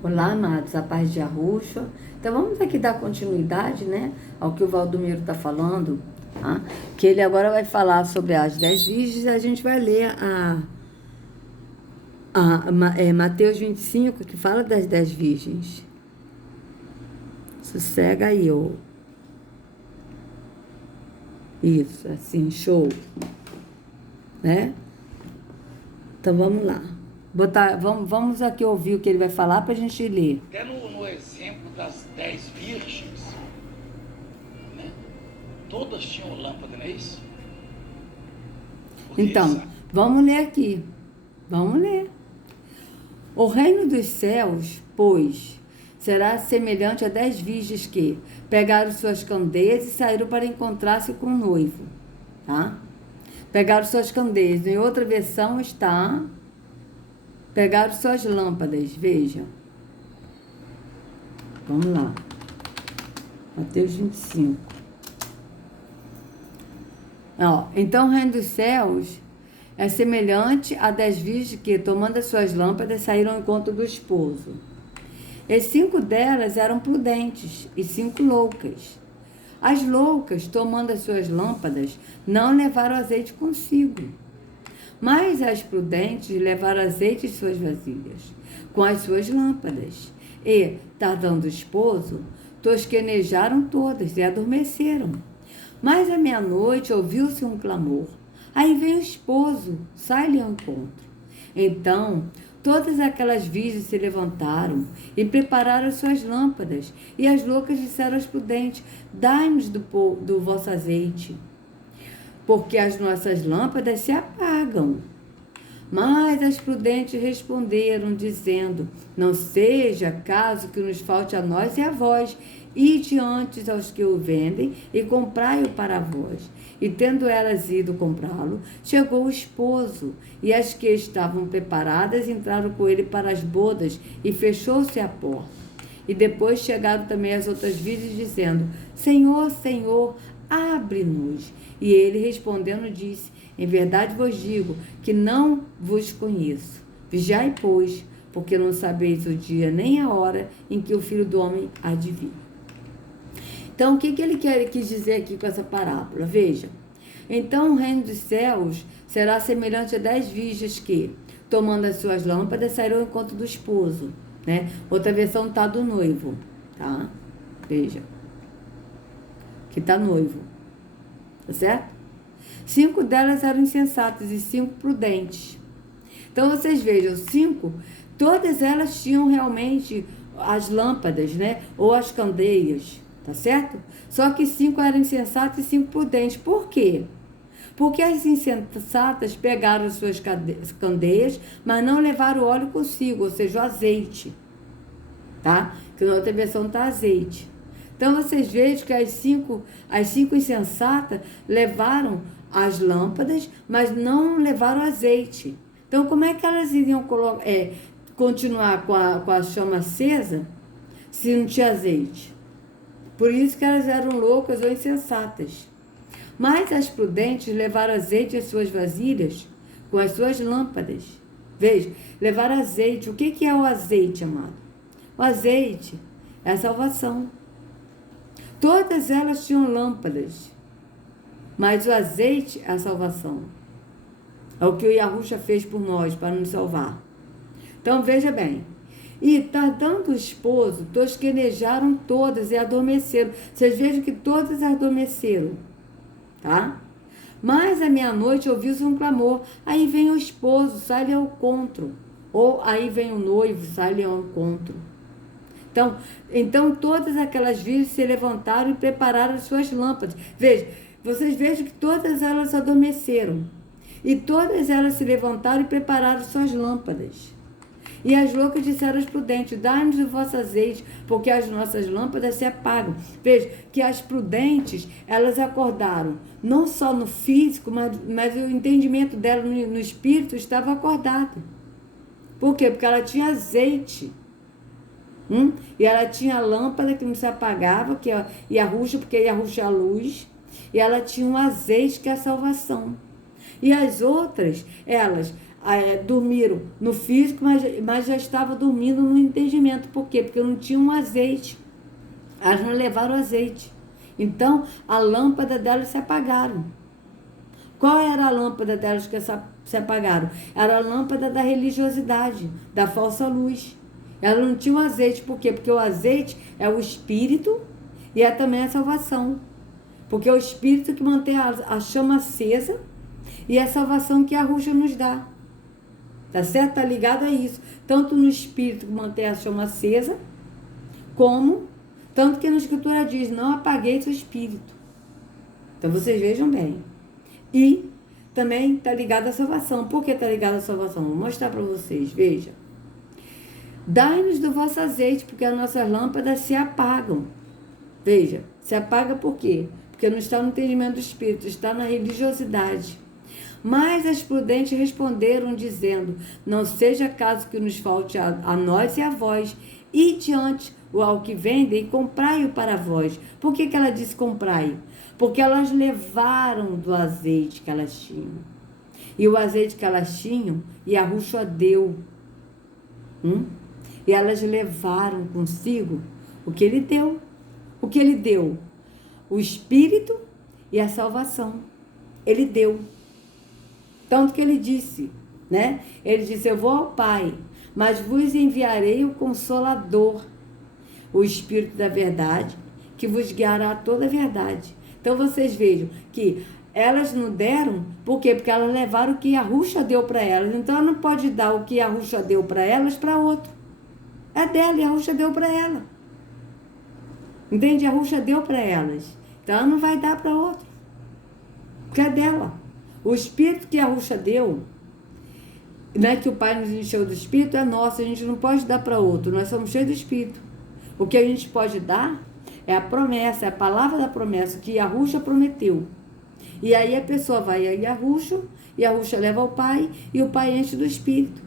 Olá, amados, a paz de Arruxa. Então vamos aqui dar continuidade, né, ao que o Valdomiro está falando, tá? Que ele agora vai falar sobre as 10 virgens e a gente vai ler Mateus 25, que fala das 10 virgens. Sossega aí, ô. Isso, assim, show. Né? Então vamos lá. Vamos aqui ouvir o que ele vai falar para a gente ler. Até no exemplo das 10 virgens, né? Todas tinham lâmpada, não é isso? Porque Então, vamos ler aqui. Vamos ler. O reino dos céus, pois, será semelhante a 10 virgens que pegaram suas candeias e saíram para encontrar-se com o noivo. Tá? Pegaram suas candeias. Em outra versão está... Pegaram suas lâmpadas. Vejam. Vamos lá. Mateus 25. Ó, então o reino dos céus é semelhante a 10 virgens que, tomando as suas lâmpadas, saíram ao encontro do esposo. E 5 delas eram prudentes e 5 loucas. As loucas, tomando as suas lâmpadas, não levaram azeite consigo. Mas as prudentes levaram azeite em suas vasilhas, com as suas lâmpadas. E, tardando o esposo, tosquenejaram todas e adormeceram. Mas à meia-noite ouviu-se um clamor. Aí vem o esposo, sai-lhe ao encontro. Então, todas aquelas virgens se levantaram e prepararam suas lâmpadas. E as loucas disseram às prudentes: dai-nos do vosso azeite, porque as nossas lâmpadas se apagam. Mas as prudentes responderam, dizendo: não seja caso que nos falte a nós e a vós. Ide antes aos que o vendem e comprai-o para vós. E tendo elas ido comprá-lo, chegou o esposo, e as que estavam preparadas entraram com ele para as bodas, e fechou-se a porta. E depois chegaram também as outras virgens, dizendo: Senhor, Senhor, abre-nos. E ele respondendo disse: em verdade vos digo que não vos conheço. Vigiai, pois, porque não sabeis o dia nem a hora em que o Filho do Homem há de vir. Então, o que ele quis dizer aqui com essa parábola? Veja. Então, o reino dos céus será semelhante a 10 virgens que, tomando as suas lâmpadas, saíram ao encontro do esposo. Né? Outra versão está do noivo. Tá? Veja. Que está noivo. Tá certo? 5 delas eram insensatas e 5 prudentes. Então, vocês vejam, 5, todas elas tinham realmente as lâmpadas, né? Ou as candeias, tá certo? Só que 5 eram insensatas e 5 prudentes. Por quê? Porque as insensatas pegaram suas candeias, mas não levaram o óleo consigo, ou seja, o azeite, tá? Que na outra versão está azeite. Então, vocês vejam que as cinco insensatas levaram as lâmpadas, mas não levaram azeite. Então, como é que elas iriam continuar com a chama acesa se não tinha azeite? Por isso que elas eram loucas ou insensatas. Mas as prudentes levaram azeite em suas vasilhas com as suas lâmpadas. Veja, levar azeite. O que é o azeite, amado? O azeite é a salvação. Todas elas tinham lâmpadas, mas o azeite é a salvação. É o que o Yahushua fez por nós, para nos salvar. Então, veja bem. E tardando o esposo, tosquenejaram todas e adormeceram. Vocês vejam que todas adormeceram, tá? Mas à meia-noite ouviu-se um clamor. Aí vem o esposo, sai-lhe ao encontro. Ou aí vem o noivo, sai-lhe ao encontro. Então todas aquelas virgens se levantaram e prepararam as suas lâmpadas. Veja, vocês vejam que todas elas adormeceram. E todas elas se levantaram e prepararam suas lâmpadas. E as loucas disseram aos prudentes: dai-nos o vosso azeite, porque as nossas lâmpadas se apagam. Veja que as prudentes, elas acordaram, não só no físico, mas o entendimento dela no espírito estava acordado. Por quê? Porque ela tinha azeite. E ela tinha a lâmpada que não se apagava, que é Yahushua, porque Yahushua é a luz. E ela tinha um azeite, que é a salvação. E as outras, elas dormiram no físico, mas já estavam dormindo no entendimento. Por quê? Porque não tinham azeite. Elas não levaram azeite. Então, a lâmpada delas se apagaram. Qual era a lâmpada delas que se apagaram? Era a lâmpada da religiosidade, da falsa luz. Elas não tinham azeite. Por quê? Porque o azeite é o Espírito e é também a salvação. Porque é o Espírito que mantém a chama acesa e é a salvação que a Ruxa nos dá. Tá certo? Tá ligado a isso. Tanto no Espírito que mantém a chama acesa, tanto que na Escritura diz, não apagueis o Espírito. Então vocês vejam bem. E também está ligado à salvação. Por que está ligado à salvação? Vou mostrar para vocês, veja. Dai-nos do vosso azeite, porque as nossas lâmpadas se apagam. Veja, se apaga por quê? Porque não está no entendimento do Espírito, está na religiosidade. Mas as prudentes responderam, dizendo, não seja caso que nos falte a nós e a vós, e diante ao que vendem, comprai-o para vós. Por que ela disse comprai-o? Porque elas levaram do azeite que elas tinham. E o azeite que elas tinham, Yahushua deu. E elas levaram consigo o que ele deu. O que ele deu? O Espírito e a salvação. Ele deu. Tanto que ele disse, né? Ele disse, eu vou ao Pai, mas vos enviarei o Consolador, o Espírito da verdade, que vos guiará a toda a verdade. Então vocês vejam que elas não deram, por quê? Porque elas levaram o que Yahushua deu para elas. Então ela não pode dar o que Yahushua deu para elas para outro. É dela, Yahushua deu para ela. Entende? Yahushua deu para elas. Então ela não vai dar para outro. Porque é dela. O Espírito que Yahushua deu, né, que o Pai nos encheu do Espírito, é nosso. A gente não pode dar para outro. Nós somos cheios do Espírito. O que a gente pode dar é a promessa, é a palavra da promessa que Yahushua prometeu. E aí a pessoa vai a Yahushua leva ao Pai e o Pai enche do Espírito.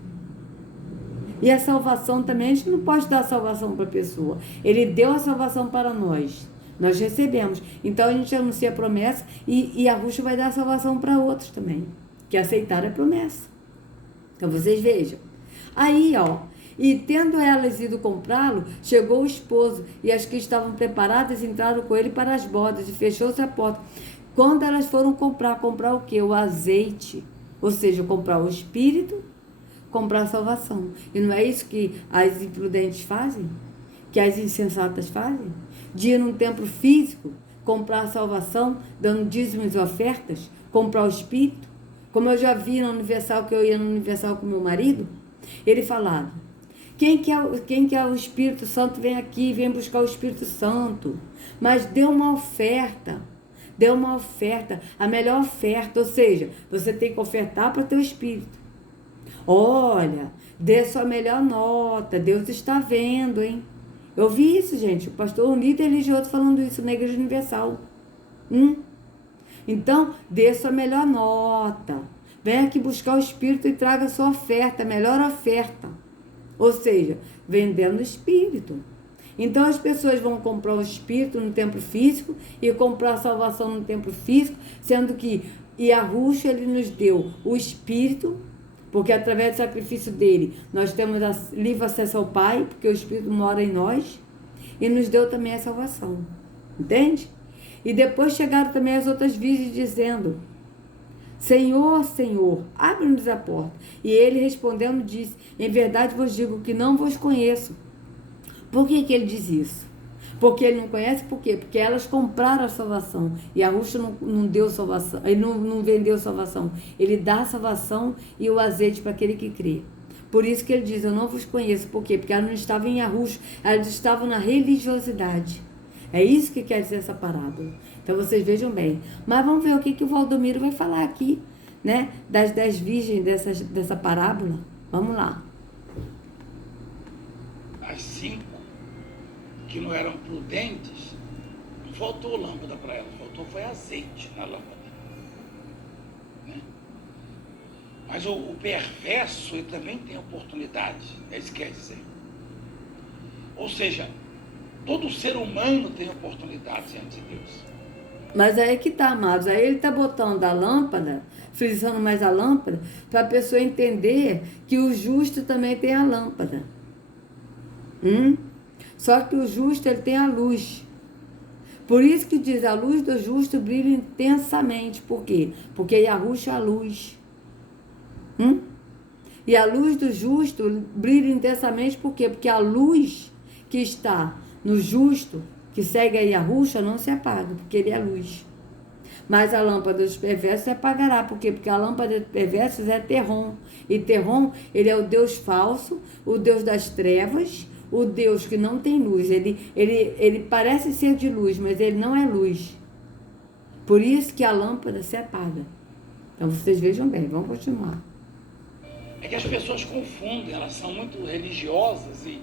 E a salvação também, a gente não pode dar a salvação para a pessoa. Ele deu a salvação para nós. Nós recebemos. Então a gente anuncia a promessa e Yahushua vai dar a salvação para outros também, que aceitaram a promessa. Então vocês vejam. Aí, e tendo elas ido comprá-lo, chegou o esposo, e as que estavam preparadas entraram com ele para as bodas, e fechou-se a porta. Quando elas foram comprar o quê? O azeite. Ou seja, comprar o Espírito, comprar a salvação. E não é isso que as imprudentes fazem? Que as insensatas fazem? De ir num templo físico, comprar a salvação, dando dízimos e ofertas, comprar o Espírito. Como eu já vi no Universal, que eu ia no Universal com meu marido, ele falava, quem quer o Espírito Santo, vem aqui, vem buscar o Espírito Santo. Mas dê uma oferta, a melhor oferta, ou seja, você tem que ofertar para o teu Espírito. Olha, dê sua melhor nota, Deus está vendo, hein? Eu vi isso, gente, o pastor, um líder religioso falando isso na Igreja Universal. Então, dê sua melhor nota. Venha aqui buscar o Espírito e traga a sua oferta, a melhor oferta. Ou seja, vendendo o Espírito. Então, as pessoas vão comprar o Espírito no templo físico e comprar a salvação no templo físico, sendo que Yahushua, ele nos deu o Espírito, porque através do sacrifício dele, nós temos livre acesso ao Pai, porque o Espírito mora em nós, e nos deu também a salvação. Entende? E depois chegaram também as outras virgens dizendo, Senhor, Senhor, abre-nos a porta. E ele respondendo disse, em verdade vos digo que não vos conheço. Por que ele diz isso? Porque ele não conhece, por quê? Porque elas compraram a salvação. E Yahushua não deu salvação, ele não vendeu salvação. Ele dá a salvação e o azeite para aquele que crê. Por isso que ele diz, eu não vos conheço. Por quê? Porque elas não estavam em Yahushua, elas estavam na religiosidade. É isso que quer dizer essa parábola. Então vocês vejam bem. Mas vamos ver o que o Valdomiro vai falar aqui, né? Das 10 virgens dessa parábola. Vamos lá. As 5 que não eram prudentes, não faltou lâmpada para elas, faltou foi azeite na lâmpada. Né? Mas o perverso, ele também tem oportunidade, é isso que quer dizer. Ou seja, todo ser humano tem oportunidade diante de Deus. Mas aí que tá, amados. Aí ele tá botando a lâmpada, frisando mais a lâmpada, para a pessoa entender que o justo também tem a lâmpada. Só que o justo, ele tem a luz. Por isso que diz, a luz do justo brilha intensamente. Por quê? Porque Yahushua é a luz. E a luz do justo brilha intensamente por quê? Porque a luz que está no justo, que segue a Yahushua, não se apaga, porque ele é a luz. Mas a lâmpada dos perversos se apagará. Por quê? Porque a lâmpada dos perversos é Terrom. E Terrom, ele é o Deus falso, o Deus das trevas, o Deus que não tem luz. Ele parece ser de luz, mas ele não é luz. Por isso que a lâmpada se apaga. Então vocês vejam bem, vamos continuar. É que as pessoas confundem, elas são muito religiosas e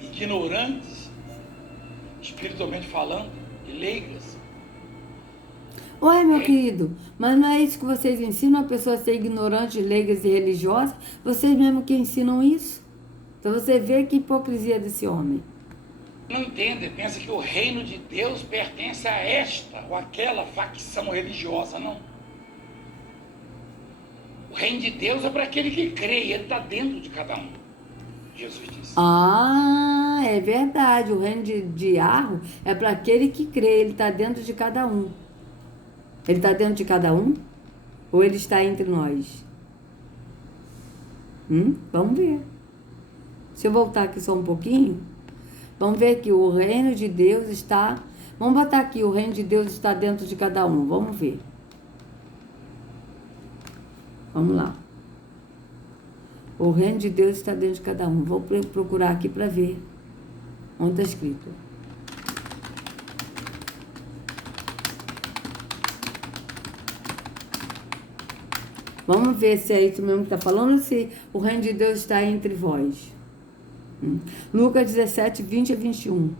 ignorantes, espiritualmente falando, e leigas. Ué, meu querido, mas não é isso que vocês ensinam a pessoa a ser ignorante, leigas e religiosa? Vocês mesmo que ensinam isso? Então você vê que hipocrisia desse homem. Não entende, pensa que o reino de Deus pertence a esta ou aquela facção religiosa, não. O reino de Deus é para aquele que crê, e ele está dentro de cada um. Jesus disse. Ah, é verdade. O reino de Arro é para aquele que crê, ele está dentro de cada um. Ele está dentro de cada um? Ou ele está entre nós? Vamos ver. Se eu voltar aqui só um pouquinho, vamos ver que o reino de Deus está... Vamos botar aqui, o reino de Deus está dentro de cada um. Vamos ver. Vamos lá. O reino de Deus está dentro de cada um. Vou procurar aqui para ver onde está escrito. Vamos ver se é isso mesmo que está falando ou se o reino de Deus está entre vós. Lucas 17, 20 a 21.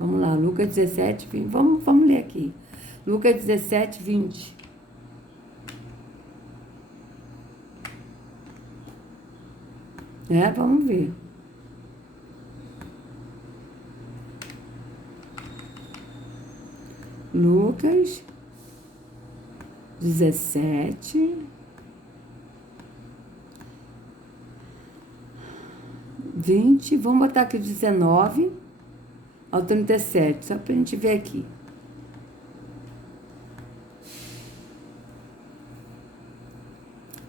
Vamos lá, Lucas 17, 20. Vamos ler aqui. Lucas 17, 20. Vamos ver. Lucas 17, 20, vamos botar aqui 19 ao 37, só para a gente ver aqui.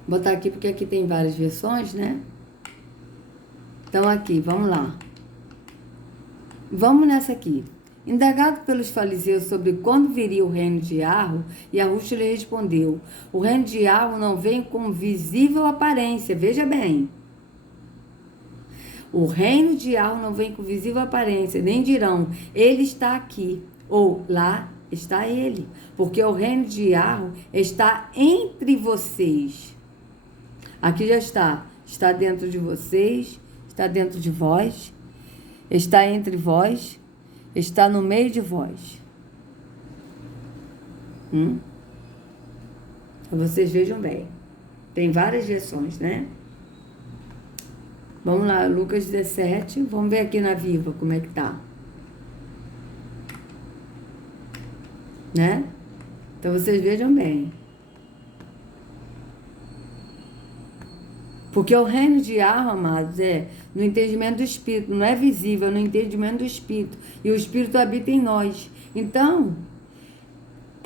Vou botar aqui porque aqui tem várias versões, né? Então aqui, vamos lá. Vamos nessa aqui. Indagado pelos fariseus sobre quando viria o reino de Arro, Yahushua lhe respondeu: o reino de Arro não vem com visível aparência. Veja bem. O reino de Arro não vem com visível aparência, nem dirão, ele está aqui, ou lá está ele. Porque o reino de Arro está entre vocês. Aqui já está dentro de vocês, está dentro de vós, está entre vós, está no meio de vós. Vocês vejam bem. Tem várias versões, né? Vamos lá, Lucas 17. Vamos ver aqui na Viva como é que tá. Né? Então vocês vejam bem. Porque o reino de Arro, amados, é no entendimento do Espírito, não é visível, é no entendimento do Espírito. E o Espírito habita em nós. Então,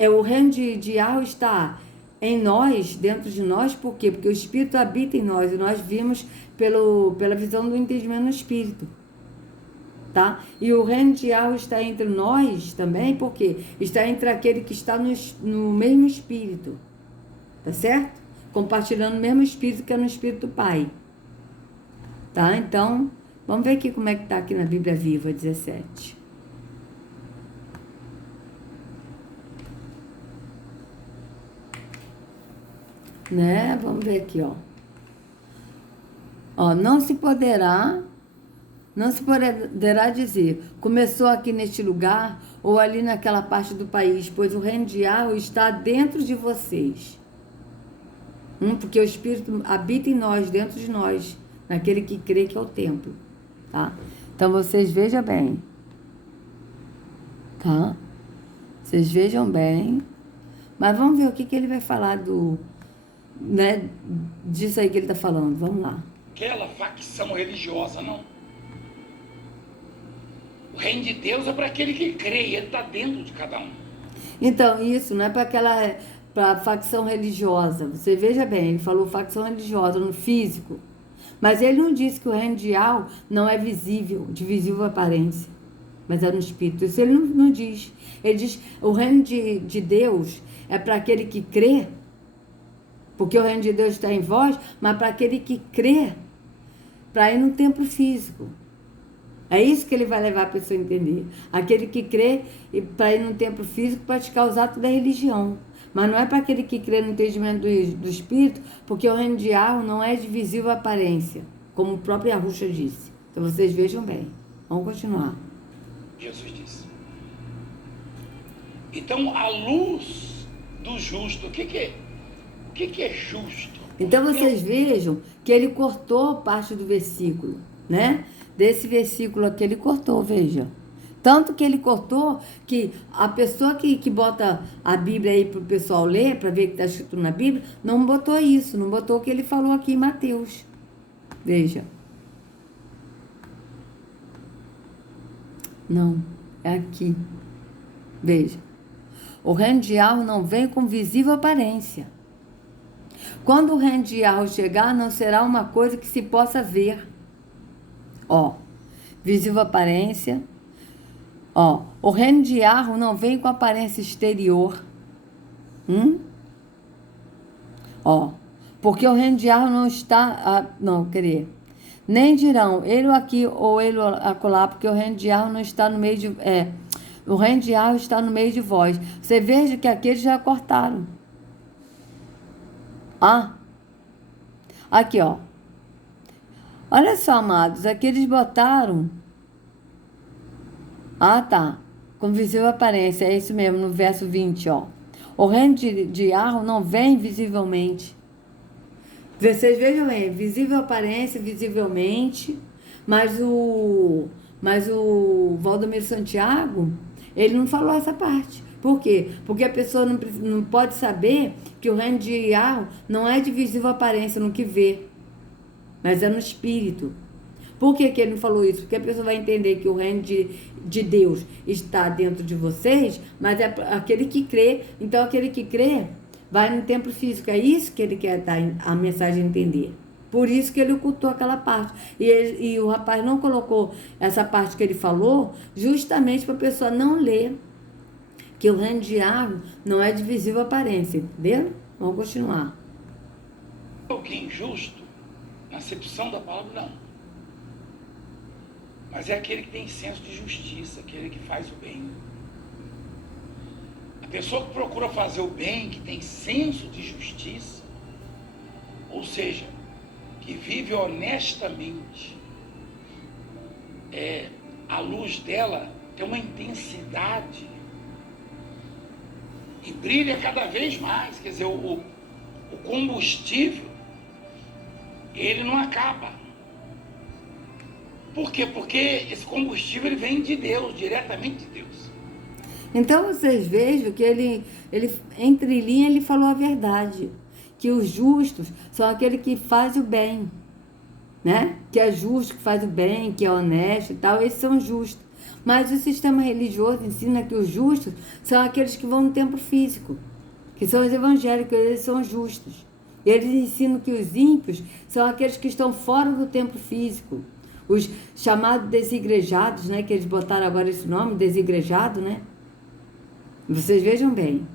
o reino de Arro está em nós, dentro de nós, por quê? Porque o Espírito habita em nós, e nós vimos pela visão do entendimento no Espírito. Tá? E o reino de Arro está entre nós também, porque está entre aquele que está no mesmo Espírito. Tá certo? Compartilhando o mesmo Espírito que é no Espírito do Pai. Tá? Então, vamos ver aqui como é que está aqui na Bíblia Viva 17. Né? Vamos ver aqui, ó. Não se poderá dizer, começou aqui neste lugar ou ali naquela parte do país, pois o reino de Arro está dentro de vocês. Porque o Espírito habita em nós, dentro de nós, naquele que crê que é o templo, tá? Então vocês vejam bem, tá? Vocês vejam bem. Mas vamos ver o que ele vai falar né, disso aí que ele está falando. Vamos lá. Aquela facção religiosa, não. O reino de Deus é para aquele que crê, ele está dentro de cada um. Então, isso não é para a facção religiosa. Você veja bem, ele falou facção religiosa no físico. Mas ele não disse que o reino de Al não é visível, de visível aparência, mas é no espírito. Isso ele não diz. Ele diz o reino de Deus é para aquele que crê, porque o reino de Deus está em vós, mas para aquele que crê, para ir no templo físico. É isso que ele vai levar a pessoa a entender. Aquele que crê para ir no templo físico praticar os atos da religião. Mas não é para aquele que crê no entendimento do Espírito, porque o reino de Ar não é de visível aparência, como o próprio Arrucha disse. Então vocês vejam bem. Vamos continuar. Jesus disse. Então, a luz do justo, o que é justo? Então vocês vejam que ele cortou parte do versículo, né? Desse versículo aqui ele cortou, veja. Tanto que ele cortou que a pessoa que bota a Bíblia aí para o pessoal ler, para ver o que está escrito na Bíblia, não botou isso, não botou o que ele falou aqui em Mateus. Veja. Não, é aqui. Veja. O reino de Ar não vem com visível aparência. Quando o reino de Ar chegar, não será uma coisa que se possa ver. Ó, visível aparência. Ó, o reino de Ar não vem com aparência exterior. Ó, porque o reino de Ar não está... nem dirão, ele aqui ou ele acolá, porque o reino de Ar não está no meio de... o reino de Ar está no meio de vós. Você veja que aqueles já cortaram. Aqui, ó. Olha só, amados, aqui eles botaram... tá. Com visível aparência, é isso mesmo, no verso 20, ó. O reino de Ar não vem visivelmente. Vocês vejam bem, visível aparência, visivelmente, mas o Valdomiro Santiago, ele não falou essa parte. Por quê? Porque a pessoa não pode saber que o reino de Ar não é de visível aparência no que vê, mas é no espírito. Por que ele não falou isso? Porque a pessoa vai entender que o reino de Deus está dentro de vocês, mas é aquele que crê. Então, aquele que crê vai no templo físico. É isso que ele quer dar a mensagem a entender. Por isso que ele ocultou aquela parte. E o rapaz não colocou essa parte que ele falou, justamente para a pessoa não ler que o reino de Ar não é de visível aparência. Entendeu? Vamos continuar. Alguém justo, na acepção da palavra, não. Mas é aquele que tem senso de justiça, aquele que faz o bem. A pessoa que procura fazer o bem, que tem senso de justiça, ou seja, que vive honestamente, a luz dela tem uma intensidade e brilha cada vez mais. Quer dizer, o combustível, ele não acaba. Por quê? Porque esse combustível ele vem de Deus, diretamente de Deus. Então vocês vejam que ele entre linhas, ele falou a verdade. Que os justos são aqueles que fazem o bem, né? Que é justo, que faz o bem, que é honesto e tal, esses são justos. Mas o sistema religioso ensina que os justos são aqueles que vão no templo físico, que são os evangélicos, eles são justos. E eles ensinam que os ímpios são aqueles que estão fora do templo físico. Os chamados desigrejados, né? Que eles botaram agora esse nome, desigrejado, né? Vocês vejam bem.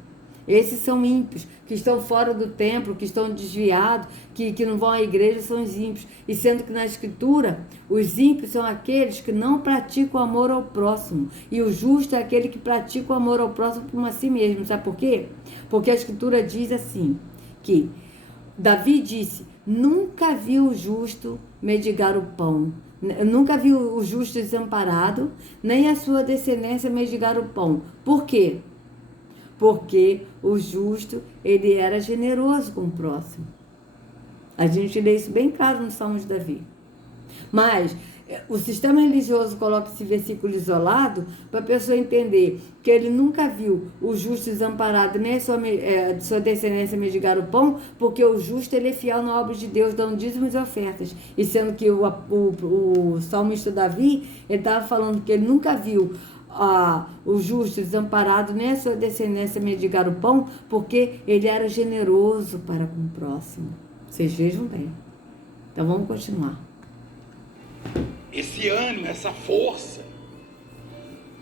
Esses são ímpios, que estão fora do templo, que estão desviados, que não vão à igreja, são os ímpios. E sendo que na Escritura, os ímpios são aqueles que não praticam o amor ao próximo. E o justo é aquele que pratica o amor ao próximo como a si mesmo. Sabe por quê? Porque a Escritura diz assim, que Davi disse, nunca vi o justo mendigar o pão. Nunca vi o justo desamparado, nem a sua descendência mendigar o pão. Por quê? Porque o justo, ele era generoso com o próximo. A gente lê isso bem claro no Salmo de Davi. Mas o sistema religioso coloca esse versículo isolado para a pessoa entender que ele nunca viu o justo desamparado, nem sua descendência mendigar o pão, porque o justo ele é fiel na obra de Deus, dando dízimos e ofertas. E sendo que o salmista Davi, ele estava falando que ele nunca viu o justo desamparado, nem a sua descendência mendigar o pão, porque ele era generoso para com o próximo. Vocês vejam bem. Então vamos continuar. Esse ânimo, essa força,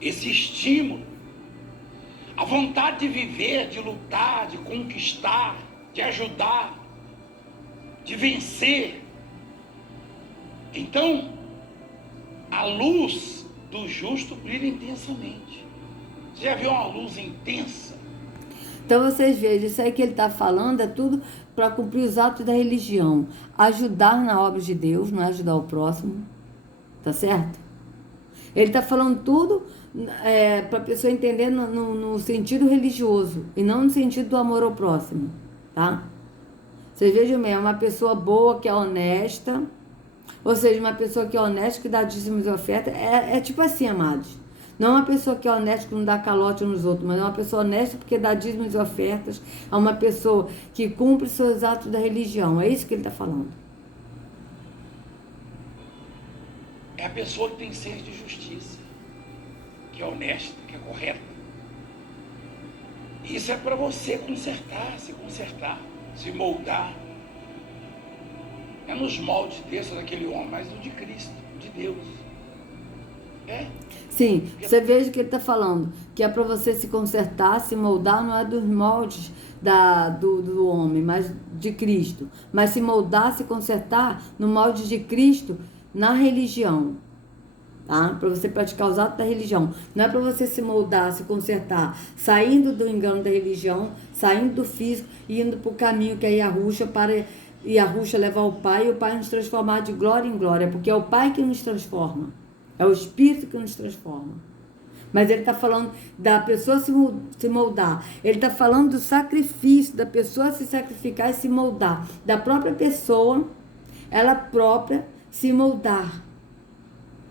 esse estímulo, a vontade de viver, de lutar, de conquistar, de ajudar, de vencer. Então, a luz do justo brilha intensamente. Você já viu uma luz intensa? Então vocês vejam, isso aí que ele está falando é tudo para cumprir os atos da religião. Ajudar na obra de Deus, não é ajudar o próximo. Tá certo? Ele está falando tudo para a pessoa entender no sentido religioso e não no sentido do amor ao próximo, tá? Vocês vejam mesmo, uma pessoa boa que é honesta, ou seja, uma pessoa que é honesta, que dá dízimos e ofertas, é tipo assim, amados. Não é uma pessoa que é honesta, que não dá calote nos outros, mas é uma pessoa honesta porque dá dízimos e ofertas, é uma pessoa que cumpre seus atos da religião. É isso que ele está falando. É a pessoa que tem sede de justiça, que é honesta, que é correta. Isso é para você consertar, se moldar. É nos moldes desse ou daquele homem, mas no de Cristo, de Deus. É? Sim, você veja o que ele está falando, que é para você se consertar, se moldar, não é dos moldes do homem, mas de Cristo. Mas se moldar, se consertar no molde de Cristo, na religião, tá? Para você praticar os atos da religião. Não é para você se moldar, se consertar, saindo do engano da religião, saindo do físico e indo para o caminho que é Yahushua, para Yahushua levar o Pai e o Pai nos transformar de glória em glória, porque é o Pai que nos transforma, é o Espírito que nos transforma. Mas ele está falando da pessoa se moldar. Ele está falando do sacrifício, da pessoa se sacrificar e se moldar. Da própria pessoa, ela própria, se moldar,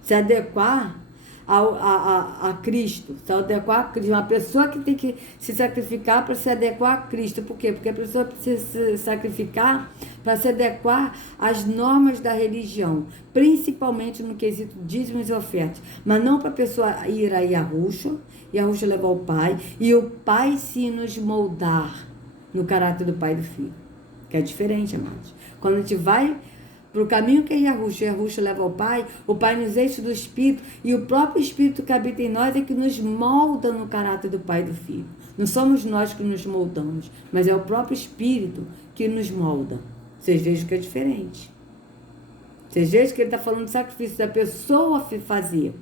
se adequar a Cristo, se adequar a Cristo. Uma pessoa que tem que se sacrificar para se adequar a Cristo. Por quê? Porque a pessoa precisa se sacrificar para se adequar às normas da religião, principalmente no quesito dízimos e ofertas, mas não para a pessoa ir a Yahushua levar o Pai, e o Pai se nos moldar no caráter do Pai e do Filho, que é diferente, amados. Quando a gente vai para o caminho que é Yahushua leva ao Pai, o Pai nos enche do Espírito, e o próprio Espírito que habita em nós é que nos molda no caráter do Pai e do Filho. Não somos nós que nos moldamos, mas é o próprio Espírito que nos molda. Vocês vejam que é diferente. Vocês vejam que ele está falando de sacrifício da pessoa fazer.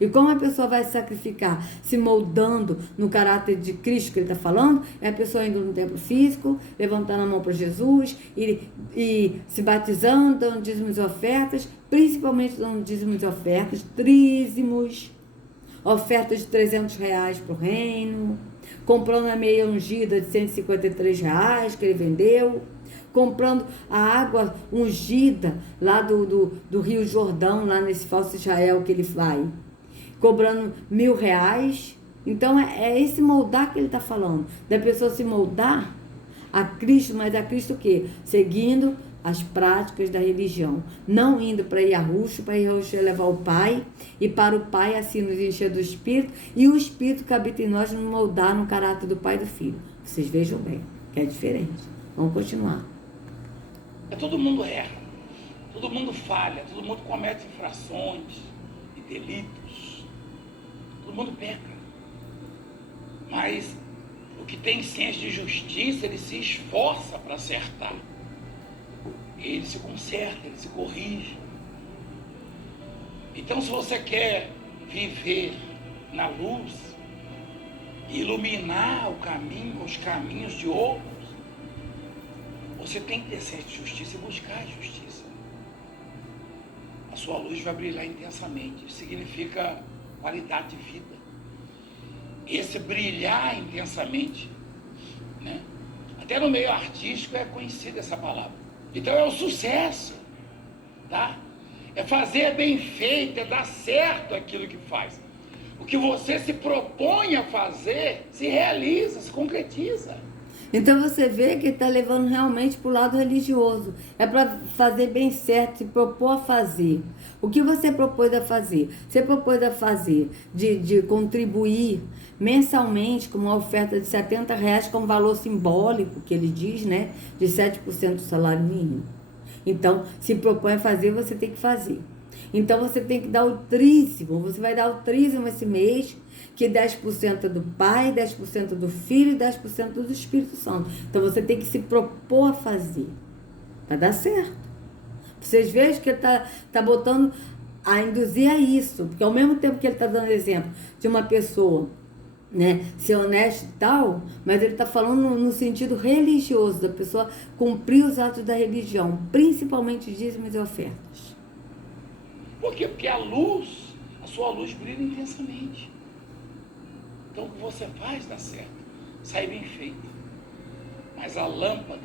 E como a pessoa vai se sacrificar, se moldando no caráter de Cristo que ele está falando, é a pessoa indo no templo físico, levantando a mão para Jesus e se batizando, dando dízimos e ofertas, principalmente dando dízimos e ofertas, trízimos, ofertas de R$300 para o reino, comprando a meia ungida de R$153 que ele vendeu, comprando a água ungida lá do Rio Jordão, lá nesse falso Israel que ele vai, cobrando R$1.000. Então é esse moldar que ele está falando, da pessoa se moldar a Cristo, mas a Cristo o quê? Seguindo as práticas da religião, não indo para Yahushua, para Yahushua levar o Pai, e para o Pai assim nos encher do Espírito, e o Espírito que habita em nós nos moldar no caráter do Pai e do Filho. Vocês vejam bem, que é diferente. Vamos continuar. Todo mundo erra, todo mundo falha, todo mundo comete infrações e delitos, todo mundo peca. Mas o que tem senso de justiça, ele se esforça para acertar. Ele se conserta, ele se corrige. Então, se você quer viver na luz, iluminar o caminho, os caminhos de outros, você tem que ter senso de justiça e buscar a justiça. A sua luz vai brilhar intensamente. Isso significa qualidade de vida. Esse brilhar intensamente, né? Até no meio artístico é conhecida essa palavra. Então é o sucesso, tá? É fazer bem feito, é dar certo aquilo que faz. O que você se propõe a fazer, se realiza, se concretiza. Então você vê que ele está levando realmente para o lado religioso. É para fazer bem certo, se propor a fazer. O que você propôs a fazer? Você propôs a fazer de contribuir mensalmente com uma oferta de R$ 70 com valor simbólico, que ele diz, né? De 7% do salário mínimo. Então, se propõe a fazer, você tem que fazer. Então, você tem que dar o trízimo. Você vai dar o trízimo esse mês, que 10% é do Pai, 10% do Filho e 10% do Espírito Santo. Então, você tem que se propor a fazer. Vai dar certo. Vocês vejam que ele tá botando a induzir a isso. Porque ao mesmo tempo que ele está dando exemplo de uma pessoa, né, ser honesto e tal, mas ele está falando no sentido religioso, da pessoa cumprir os atos da religião, principalmente dízimos e ofertas. Por quê? Porque a sua luz brilha intensamente. Então o que você faz dá certo, sai bem feito. Mas a lâmpada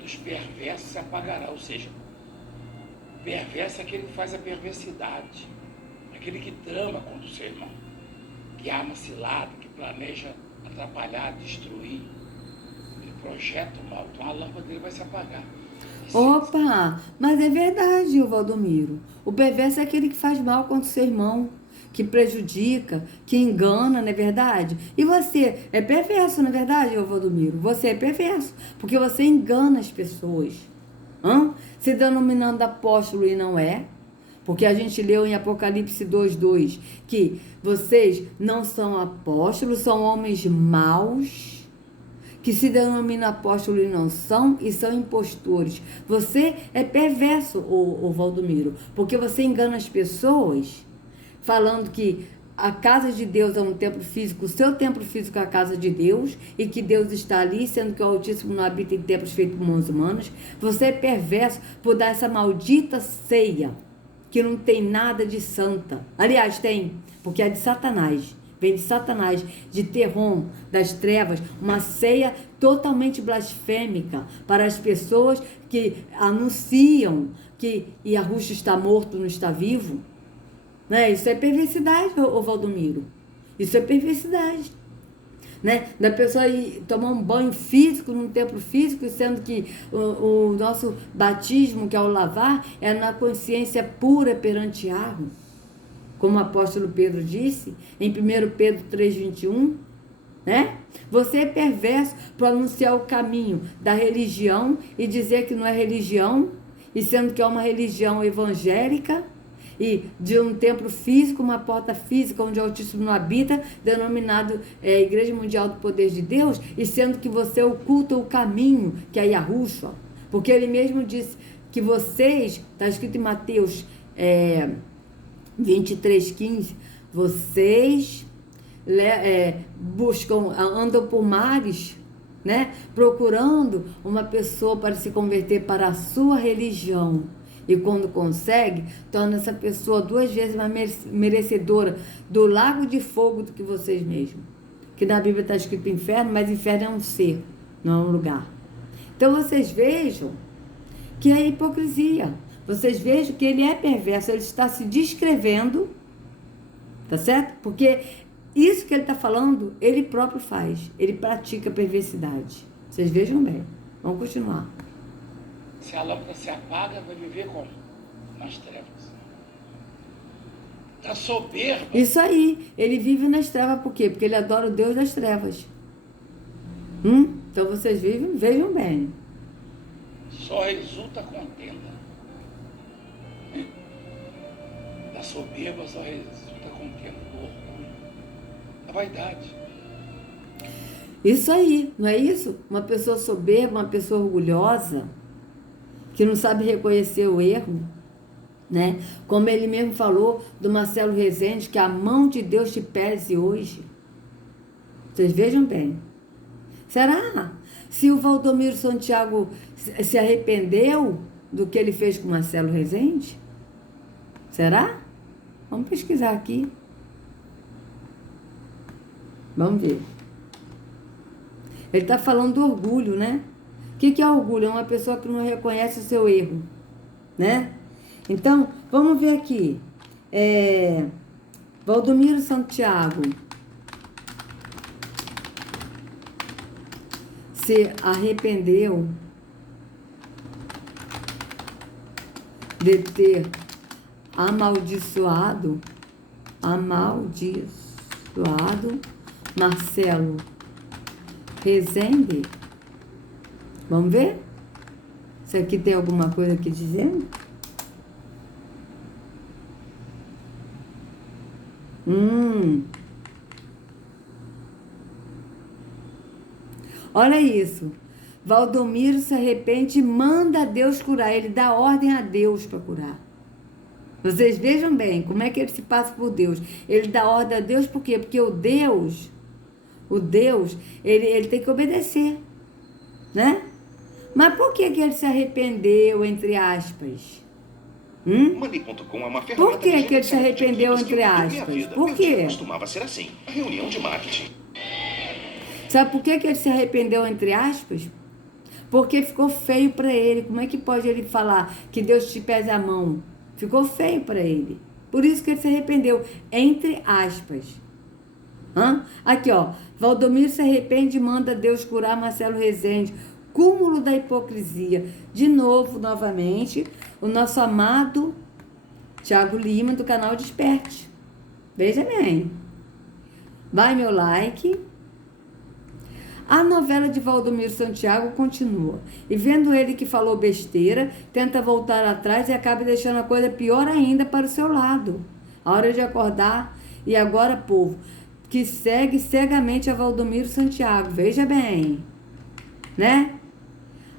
dos perversos se apagará, ou seja, o perverso é aquele que faz a perversidade, aquele que trama contra o seu irmão, que arma cilada, que planeja atrapalhar, destruir, ele projeta o mal, então a lâmpada dele vai se apagar. Opa, mas é verdade, o Valdomiro. O perverso é aquele que faz mal contra o seu irmão, que prejudica, que engana, não é verdade? E você é perverso, não é verdade, ô Valdomiro? Você é perverso, porque você engana as pessoas. Se denominando apóstolo e não é. Porque a gente leu em Apocalipse 2:2 que vocês não são apóstolos, são homens maus, que se denominam apóstolos e não são, e são impostores. Você é perverso, ô Valdomiro, porque você engana as pessoas, falando que a casa de Deus é um templo físico, o seu templo físico é a casa de Deus, e que Deus está ali, sendo que o Altíssimo não habita em templos feitos por mãos humanas. Você é perverso por dar essa maldita ceia, que não tem nada de santa. Aliás, tem, porque é de Satanás. Vem de Satanás, de Terrom, das trevas, uma ceia totalmente blasfêmica para as pessoas que anunciam que Yahushua está morto, não está vivo. Né? Isso é perversidade, ô Valdomiro. Isso é perversidade. Né? Da pessoa ir tomar um banho físico num templo físico, sendo que o nosso batismo, que é o lavar, é na consciência pura perante Yahweh. Como o apóstolo Pedro disse, em 1 Pedro 3:21, né? Você é perverso para anunciar o caminho da religião e dizer que não é religião, e sendo que é uma religião evangélica, e de um templo físico, uma porta física onde o Altíssimo não habita, denominado Igreja Mundial do Poder de Deus, e sendo que você oculta o caminho, que é Yahushua, porque ele mesmo disse que vocês, está escrito em Mateus 23:15, vocês andam por mares, né, procurando uma pessoa para se converter para a sua religião. E quando consegue, torna essa pessoa 2 vezes mais merecedora do lago de fogo do que vocês mesmos. Que na Bíblia está escrito inferno, mas inferno é um ser, não é um lugar. Então vocês vejam que é hipocrisia. Vocês vejam que ele é perverso, ele está se descrevendo, tá certo? Porque isso que ele está falando, ele próprio faz. Ele pratica perversidade. Vocês vejam bem. Vamos continuar. Se a lâmpada se apaga, vai viver como? Nas trevas. Está soberba. Isso aí. Ele vive nas trevas por quê? Porque ele adora o Deus das trevas. Então vocês vejam bem. Só resulta contenda. Da soberba só resulta contenda, do orgulho, da vaidade. Isso aí, não é isso? Uma pessoa soberba, uma pessoa orgulhosa, que não sabe reconhecer o erro, né? Como ele mesmo falou do Marcelo Rezende, que a mão de Deus te pese hoje. Vocês vejam bem. Será? Se o Valdomiro Santiago se arrependeu do que ele fez com o Marcelo Rezende? Será? Vamos pesquisar aqui. Vamos ver. Ele está falando do orgulho, né? O que é orgulho? É uma pessoa que não reconhece o seu erro, né? Então, Vamos ver aqui. Valdomiro Santiago se arrependeu de ter amaldiçoado Marcelo Rezende. Vamos ver? Isso aqui tem alguma coisa aqui dizendo? Olha isso. Valdomiro se arrepende e manda Deus curar. Ele dá ordem a Deus para curar. Vocês vejam bem como é que ele se passa por Deus. Ele dá ordem a Deus por quê? Porque o Deus, ele tem que obedecer, né? Mas por que ele se arrependeu, entre aspas? Money.com é uma Por ferramenta que de ele se arrependeu, gerenciamento de entre dicas que mudou minha aspas? vida. Por Meu dia quê? costumava ser assim, a reunião de marketing. Sabe por que ele se arrependeu, entre aspas? Porque ficou feio para ele. Como é que pode ele falar que Deus te pese a mão? Ficou feio para ele. Por isso que ele se arrependeu, entre aspas. Aqui, ó. Valdomiro se arrepende e manda Deus curar Marcelo Rezende. Cúmulo da hipocrisia. De novo, novamente, o nosso amado Thiago Lima, do canal Desperte. Veja bem. Vai meu like. A novela de Valdomiro Santiago continua. E vendo ele que falou besteira, tenta voltar atrás e acaba deixando a coisa pior ainda para o seu lado. A hora de acordar. E agora, povo, que segue cegamente a Valdomiro Santiago. Veja bem. Né?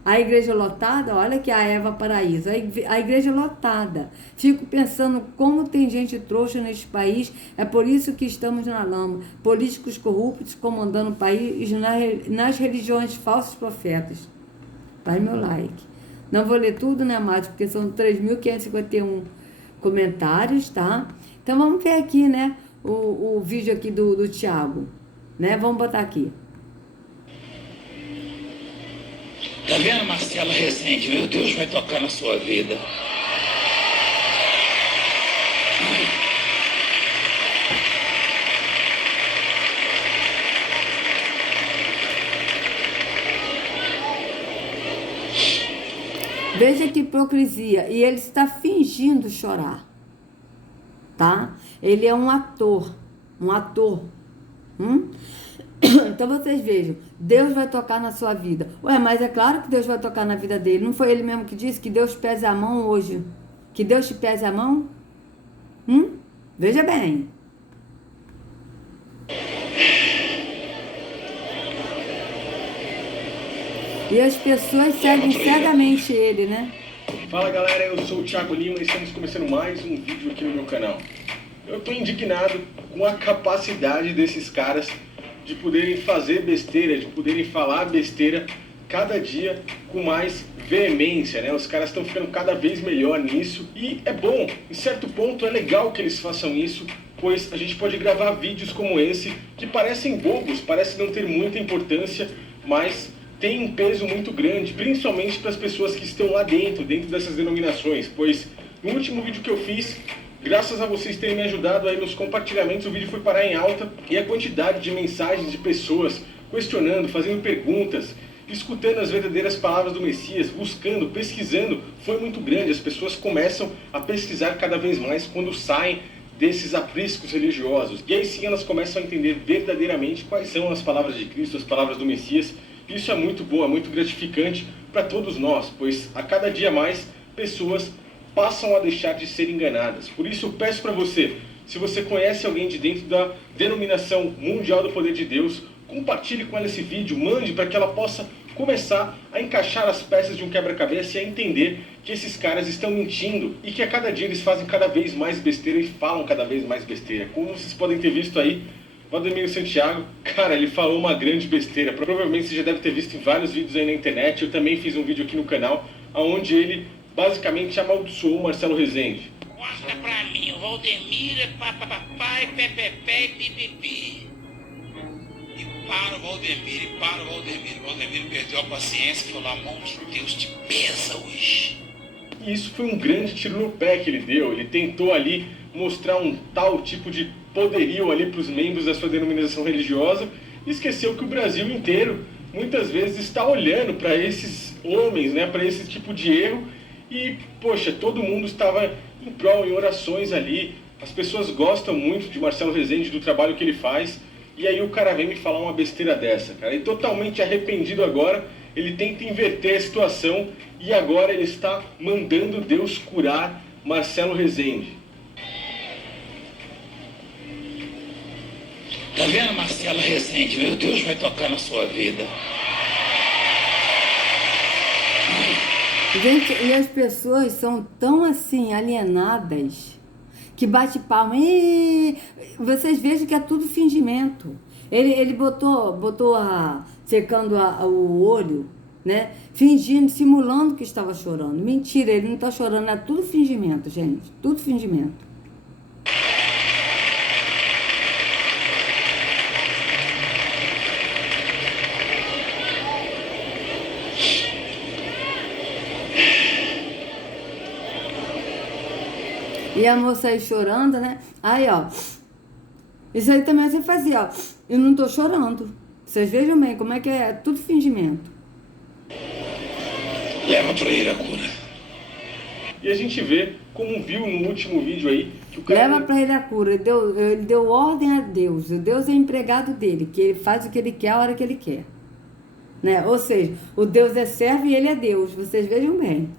A igreja lotada, olha que a Eva Paraíso, a igreja lotada. Fico pensando como tem gente trouxa neste país, é por isso que estamos na lama. Políticos corruptos comandando o país nas religiões falsos profetas. Vai meu like. Não vou ler tudo, né, Márcio? Porque são 3.551 comentários, tá? Então vamos ver aqui, né, o vídeo aqui do Thiago, né? Vamos botar aqui. Tá vendo, Marcelo Rezende? Meu Deus, vai tocar na sua vida. Veja que hipocrisia. E ele está fingindo chorar. Tá? Ele é um ator. Então vocês vejam, Deus vai tocar na sua vida. Ué, mas é claro que Deus vai tocar na vida dele. Não foi ele mesmo que disse que Deus pese a mão hoje? Que Deus te pese a mão? Veja bem. E as pessoas seguem cegamente ele, né? Fala galera, eu sou o Thiago Lima e estamos começando mais um vídeo aqui no meu canal. Eu tô indignado com a capacidade desses caras de poderem fazer besteira, de poderem falar besteira cada dia com mais veemência, né? Os caras estão ficando cada vez melhor nisso e é bom, em certo ponto é legal que eles façam isso, pois a gente pode gravar vídeos como esse que parecem bobos, parecem não ter muita importância, mas tem um peso muito grande, principalmente para as pessoas que estão lá dentro dessas denominações, pois no último vídeo que eu fiz, graças a vocês terem me ajudado aí nos compartilhamentos, o vídeo foi parar em alta e a quantidade de mensagens de pessoas questionando, fazendo perguntas, escutando as verdadeiras palavras do Messias, buscando, pesquisando, foi muito grande. As pessoas começam a pesquisar cada vez mais quando saem desses apriscos religiosos. E aí sim elas começam a entender verdadeiramente quais são as palavras de Cristo, as palavras do Messias. Isso é muito bom, é muito gratificante para todos nós, pois a cada dia mais pessoas passam a deixar de ser enganadas. Por isso eu peço para você, se você conhece alguém de dentro da denominação mundial do poder de Deus, compartilhe com ela esse vídeo, mande para que ela possa começar a encaixar as peças de um quebra-cabeça e a entender que esses caras estão mentindo e que a cada dia eles fazem cada vez mais besteira e falam cada vez mais besteira. Como vocês podem ter visto aí, Valdomiro Santiago, cara, ele falou uma grande besteira. Provavelmente você já deve ter visto em vários vídeos aí na internet. Eu também fiz um vídeo aqui no canal onde ele basicamente amaldiçoou o Marcelo Rezende. Corta pra mim, o Valdemiro é papai, pepepé e pipipi. E para o Valdemiro. Valdemiro perdeu a paciência e falou, a mão de Deus te pesa hoje. E isso foi um grande tiro no pé que ele deu. Ele tentou ali mostrar um tal tipo de poderio ali para os membros da sua denominação religiosa e esqueceu que o Brasil inteiro muitas vezes está olhando para esses homens, né, para esse tipo de erro e, poxa, todo mundo estava em prol, em orações ali. As pessoas gostam muito de Marcelo Rezende, do trabalho que ele faz, e aí o cara vem me falar uma besteira dessa, cara. E totalmente arrependido agora, ele tenta inverter a situação e agora ele está mandando Deus curar Marcelo Rezende. Tá vendo, Marcelo Rezende? Meu Deus vai tocar na sua vida. Gente, e as pessoas são tão assim, alienadas, que bate palma. E vocês vejam que é tudo fingimento. Ele botou secando o olho, né? Fingindo, simulando que estava chorando. Mentira, ele não está chorando, é tudo fingimento, gente. Tudo fingimento. E a moça aí chorando, né? Aí, ó. Isso aí também você fazia, ó. Eu não tô chorando. Vocês vejam bem como é que é tudo fingimento. Leva pra ele a cura. E a gente vê, como viu no último vídeo aí, que o cara... Leva pra ele a cura. Ele deu ordem a Deus. O Deus é empregado dele, que ele faz o que ele quer a hora que ele quer. Né? Ou seja, o Deus é servo e ele é Deus. Vocês vejam bem. Não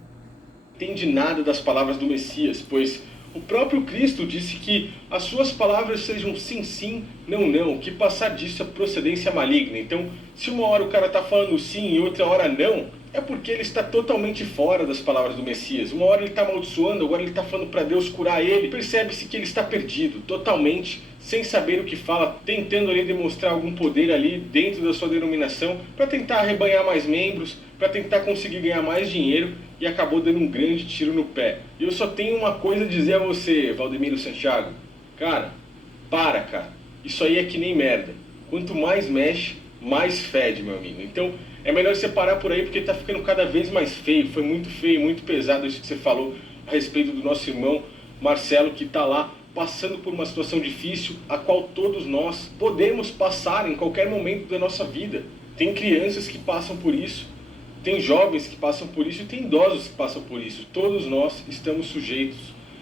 entende nada das palavras do Messias, pois o próprio Cristo disse que as suas palavras sejam sim, sim, não, não, que passar disso é procedência maligna. Então, se uma hora o cara está falando sim e outra hora não, é porque ele está totalmente fora das palavras do Messias. Uma hora ele está amaldiçoando, agora ele está falando para Deus curar ele. Percebe-se que ele está perdido, totalmente, sem saber o que fala, tentando ali demonstrar algum poder ali dentro da sua denominação, para tentar arrebanhar mais membros, para tentar conseguir ganhar mais dinheiro, e acabou dando um grande tiro no pé. E eu só tenho uma coisa a dizer a você, Valdemiro Santiago. Cara, cara. Isso aí é que nem merda. Quanto mais mexe, mais fede, meu amigo. Então, é melhor você parar por aí, porque tá ficando cada vez mais feio. Foi muito feio, muito pesado isso que você falou a respeito do nosso irmão Marcelo, que tá lá passando por uma situação difícil, a qual todos nós podemos passar em qualquer momento da nossa vida. Tem crianças que passam por isso, tem jovens que passam por isso e tem idosos que passam por isso. Todos nós estamos sujeitos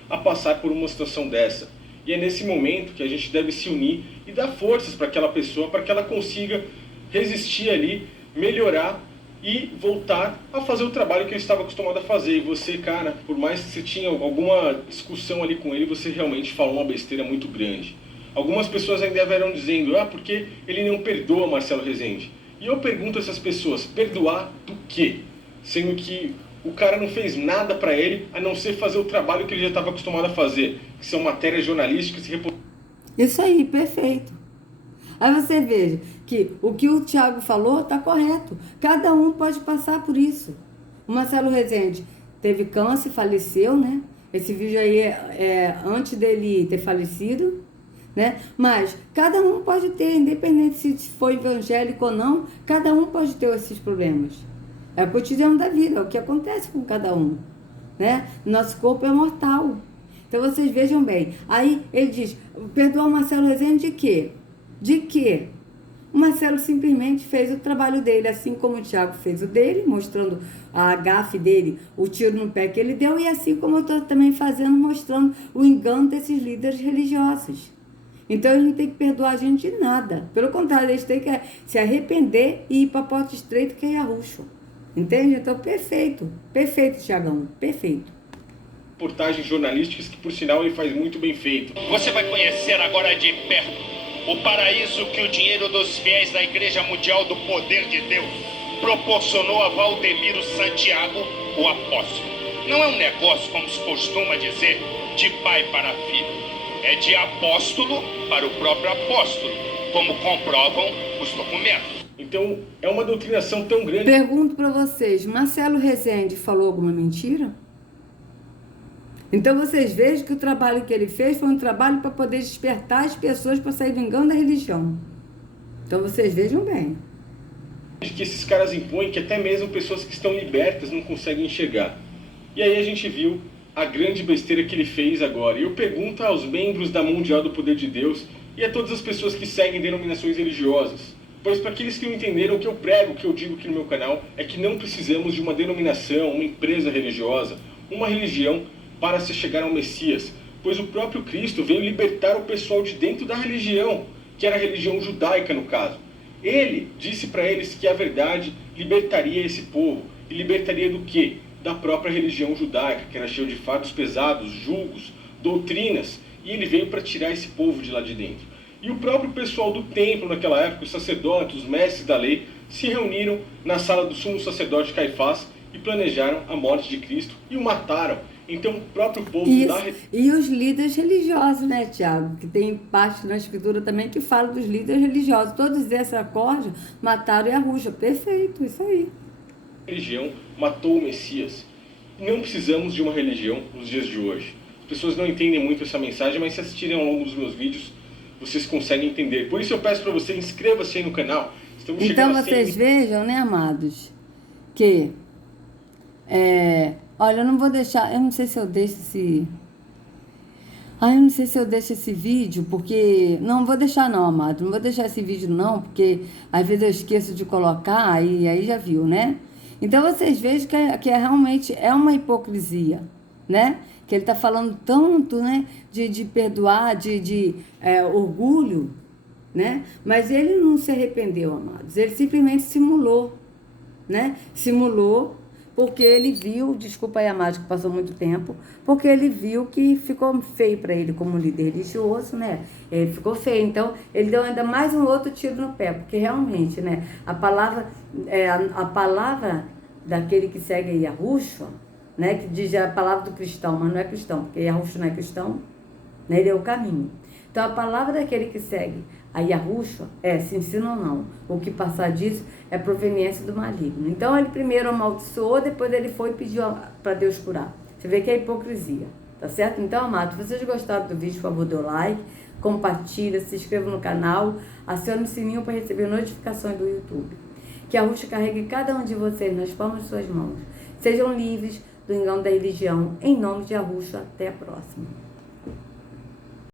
a passar por uma situação dessa. E é nesse momento que a gente deve se unir e dar forças para aquela pessoa, para que ela consiga resistir ali, melhorar e voltar a fazer o trabalho que ele estava acostumado a fazer. E você, cara, por mais que você tinha alguma discussão ali com ele, você realmente falou uma besteira muito grande. Algumas pessoas ainda vieram dizendo, porque ele não perdoa Marcelo Rezende. E eu pergunto a essas pessoas, perdoar do quê? Sendo que o cara não fez nada para ele, a não ser fazer o trabalho que ele já estava acostumado a fazer, que são matérias jornalísticas e Isso aí, perfeito. Aí você veja que o Thiago falou está correto. Cada um pode passar por isso. O Marcelo Rezende teve câncer, faleceu, né? Esse vídeo aí é antes dele ter falecido, né? Mas cada um pode ter, independente se for evangélico ou não, cada um pode ter esses problemas. É o cotidiano da vida, é o que acontece com cada um, né? Nosso corpo é mortal. Então vocês vejam bem. Aí ele diz, perdoar o Marcelo Rezende de quê? De quê? O Marcelo simplesmente fez o trabalho dele, assim como o Thiago fez o dele, mostrando a gafe dele, o tiro no pé que ele deu, e assim como eu estou também fazendo, mostrando o engano desses líderes religiosos. Então eles não têm que perdoar a gente de nada. Pelo contrário, eles têm que se arrepender e ir para a porta estreita que é arruxo. Entende? Então, perfeito. Perfeito, Thiagão. Perfeito. Reportagens jornalísticas que, por sinal, ele faz muito bem feito. Você vai conhecer agora de perto o paraíso que o dinheiro dos fiéis da Igreja Mundial do Poder de Deus proporcionou a Valdemiro Santiago, o apóstolo. Não é um negócio, como se costuma dizer, de pai para filho. É de apóstolo para o próprio apóstolo, como comprovam os documentos. Então, é uma doutrinação tão grande... Pergunto para vocês, Marcelo Rezende falou alguma mentira? Então vocês vejam que o trabalho que ele fez foi um trabalho para poder despertar as pessoas para sair do engano da religião. Então vocês vejam bem. Que esses caras impõem, que até mesmo pessoas que estão libertas não conseguem enxergar. E aí a gente viu a grande besteira que ele fez agora. E eu pergunto aos membros da Mundial do Poder de Deus e a todas as pessoas que seguem denominações religiosas. Pois para aqueles que não entenderam, o que eu prego, o que eu digo aqui no meu canal, é que não precisamos de uma denominação, uma empresa religiosa, uma religião para se chegar ao Messias. Pois o próprio Cristo veio libertar o pessoal de dentro da religião, que era a religião judaica no caso. Ele disse para eles que a verdade libertaria esse povo. E libertaria do quê? Da própria religião judaica, que era cheia de fatos pesados, julgos, doutrinas. E ele veio para tirar esse povo de lá de dentro. E o próprio pessoal do templo naquela época, os sacerdotes, os mestres da lei, se reuniram na sala do sumo sacerdote Caifás e planejaram a morte de Cristo e o mataram. Então o próprio povo E os líderes religiosos, né, Tiago? Que tem parte na escritura também que fala dos líderes religiosos. Todos esses acordes mataram Yahusha. Perfeito, isso aí. A religião matou o Messias. E não precisamos de uma religião nos dias de hoje. As pessoas não entendem muito essa mensagem, mas se assistirem ao longo dos meus vídeos, vocês conseguem entender. Por isso eu peço para você, inscreva-se aí no canal. Estamos então vocês vejam, né, amados, que... olha, eu não vou deixar... Eu não sei se eu deixo esse... eu não sei se eu deixo esse vídeo, porque... Não vou deixar não, amado. Não vou deixar esse vídeo não, porque às vezes eu esqueço de colocar e aí já viu, né? Então vocês vejam que realmente é uma hipocrisia, né? Que ele está falando tanto, né, de perdoar, de orgulho, né? Mas ele não se arrependeu, amados. Ele simplesmente simulou, né? Simulou porque ele viu, desculpa aí, amados, que passou muito tempo, porque ele viu que ficou feio para ele como líder religioso, né? Ele ficou feio. Então, ele deu ainda mais um outro tiro no pé, porque realmente, né, a palavra daquele que segue a Yahusha, né, que diz a palavra do cristão, mas não é cristão, porque Yahusha não é cristão, né, ele é o caminho. Então, a palavra daquele que segue a Yahusha se ensina ou não. O que passar disso é proveniência do maligno. Então, ele primeiro amaldiçoou, depois ele foi e pediu para Deus curar. Você vê que é hipocrisia, tá certo? Então, amados, se vocês gostaram do vídeo, por favor, dê o like, compartilha, se inscreva no canal, acione o sininho para receber notificações do YouTube. Que a Yahusha carregue cada um de vocês nas palmas de suas mãos. Sejam livres do engano da religião. Em nome de Yahusha, até a próxima.